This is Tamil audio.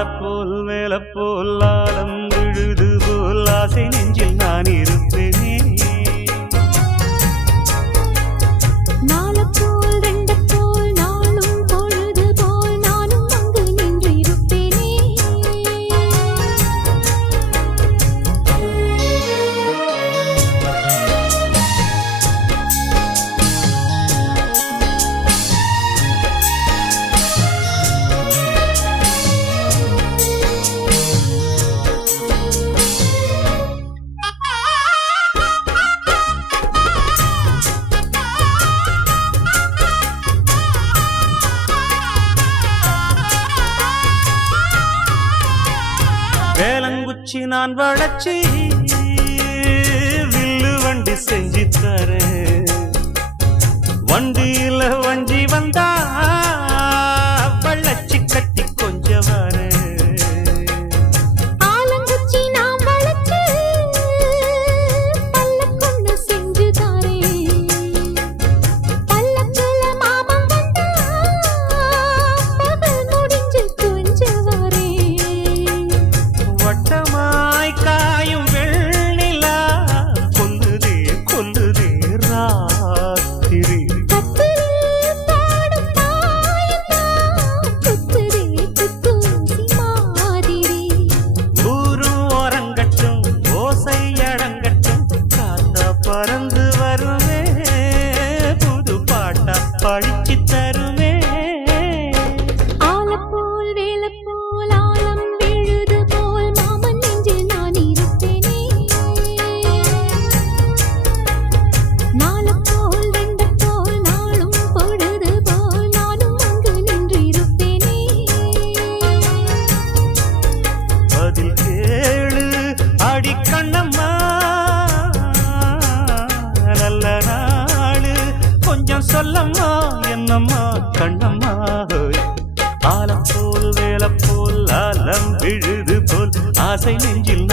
ஆலப்போல் மேலப்போல் ஆலம் விழுது போல் ஆசை நெஞ்சில் நான் இருப்பேனே. நாலப்போல் ரெண்டப்போல் நாளும் பொழுது போல் நானும் அங்கு நின்று இருப்பேனே. வேலங்குச்சி நான் வளச்சி வில்லு வண்டி செஞ்சு தரேன். வண்டியில வஞ்சி வந்தா வள்ளச்சி கட்டி கொஞ்சம் வரேன். ஆலங்குச்சி நாம் வளச்சு பல்லக்கொன்னு செஞ்சு தாரேன். பல்லக்குல மாமன் வந்தா பகல் முடிஞ்சு கொஞ்சம் வரேன். வட்டமாய் காயும் வெண்ணிலா கொல்லுதே கொல்லுதே ராத்திரி. கட்டில் பாடும் தாயத்தான் குத்துதே குத்தூசி மாதிரி. ஊரும் ஓரங்கட்டும் ஓசை அடங்கட்டும் காத்தா பறந்து வருமே புது பாட்டா படிச்சு தருமே. ஆலப்போல் வேலப்போல் ஆலம் விழுது போல் மாமன் நெஞ்சில் நான் இருப்பேனே. நாலப்போல் ரெண்டப்போல் நாளும் பொழுது போல் நானும் அங்கு நின்று இருப்பேனே. பதில் கேளு அடி கண்ணம்மா நல்ல நாளு கொஞ்சம் சொல்லம்மா என்னம்மா கண்ணம்மா. ஆலப்போல் வேலப்போல் ஆலம் விழுது போல் ஆசை நெஞ்சில்